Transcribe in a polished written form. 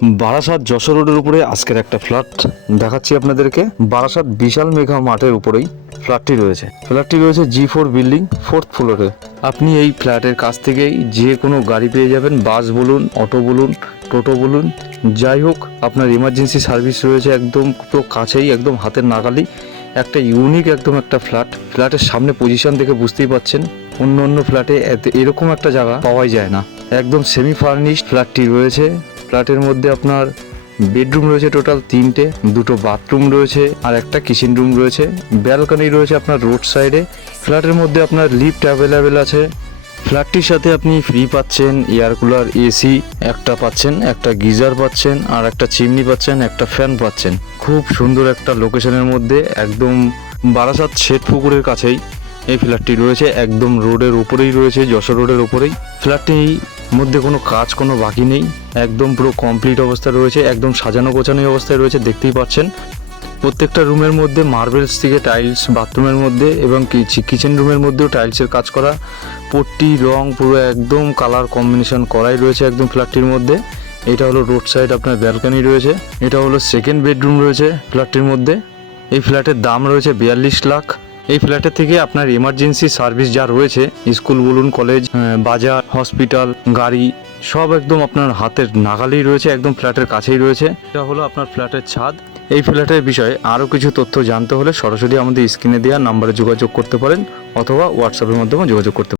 বারাসাত যশোর রোডের উপরে আজকের একটা ফ্ল্যাট দেখাচ্ছি আপনাদেরকে। বারাসাত বিশাল মেঘা মাঠের উপরেই ফ্ল্যাটটি রয়েছে। ফ্ল্যাটটি রয়েছে G4 বিল্ডিং 4th ফ্লোরে। আপনি এই ফ্ল্যাটের কাছ থেকেই যে কোনো গাড়ি পেয়ে যাবেন, বাস বলুন, অটো বলুন, টোটো বলুন, যাই হোক আপনার ইমার্জেন্সি সার্ভিস রয়েছে একদম পুরো কাছেই, একদম হাতের নাগালেই। একটা ইউনিক একদম একটা ফ্ল্যাটের সামনে পজিশন দেখে বুঝতেই পাচ্ছেন অন্য অন্য ফ্ল্যাটে এরকম একটা জায়গা পাওয়াই যায় না। একদম সেমি ফার্নিশড ফ্ল্যাটটি রয়েছে। ফ্ল্যাটের মধ্যে আপনার বেডরুম রয়েছে টোটাল 3টে, 2টো বাথরুম রয়েছে আর একটা কিচেন রুম রয়েছে। ব্যালকনি রয়েছে আপনার রোড সাইডে। ফ্ল্যাটের মধ্যে আপনার লিফট অ্যাভেলেবেল আছে। ফ্ল্যাটটির সাথে আপনি ফ্রি পাচ্ছেন এয়ার কুলার, এসি একটা পাচ্ছেন, একটা গিজার পাচ্ছেন আর একটা চিমনি পাচ্ছেন, একটা ফ্যান পাচ্ছেন। খুব সুন্দর একটা লোকেশনের মধ্যে, একদম বারাসাত শেঠপুকুরের কাছেই এই ফ্ল্যাটটি রয়েছে। একদম রোডের উপরেই রয়েছে, যশোর রোডের উপরেই। ফ্ল্যাটটির মধ্যে কোনো কাজ কোনো বাকি নেই, একদম পুরো কমপ্লিট অবস্থা রয়েছে, একদম সাজানো গোছানো অবস্থায় রয়েছে, দেখতেই পাচ্ছেন। প্রত্যেকটা রুমের মধ্যে মার্বেলস থেকে টাইলস, বাথরুমের মধ্যে এবং কিচেন রুমের মধ্যেও টাইলসের কাজ করা, পট্টি রং পুরো একদম কালার কম্বিনেশন করাই রয়েছে একদম ফ্ল্যাটটির মধ্যে। এটা হলো রোড সাইড আপনার ব্যালকনি রয়েছে। এটা হলো সেকেন্ড বেডরুম রয়েছে ফ্ল্যাটটির মধ্যে। এই ফ্ল্যাটের দাম রয়েছে 42 লাখ। এই ফ্ল্যাটের থেকে আপনার ইমার্জেন্সি সার্ভিস যা রয়েছে, স্কুল বলুন, কলেজ, বাজার, হসপিটাল, গাড়ি সব একদম আপনার হাতের নাগালেই রয়েছে, একদম ফ্ল্যাটের কাছেই রয়েছে। এটা হলো আপনার ফ্ল্যাটের ছাদ। এই ফ্ল্যাটের বিষয়ে আরও কিছু তথ্য জানতে হলে সরাসরি আমাদের স্ক্রিনে দেওয়া নাম্বারে যোগাযোগ করতে পারেন অথবা হোয়াটসঅ্যাপের মাধ্যমে যোগাযোগ করতে পারেন।